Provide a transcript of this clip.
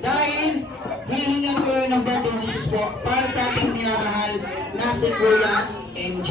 dahil hihingan ko ng birthday wishes po para sa ating minamahal na si Kuya MJ.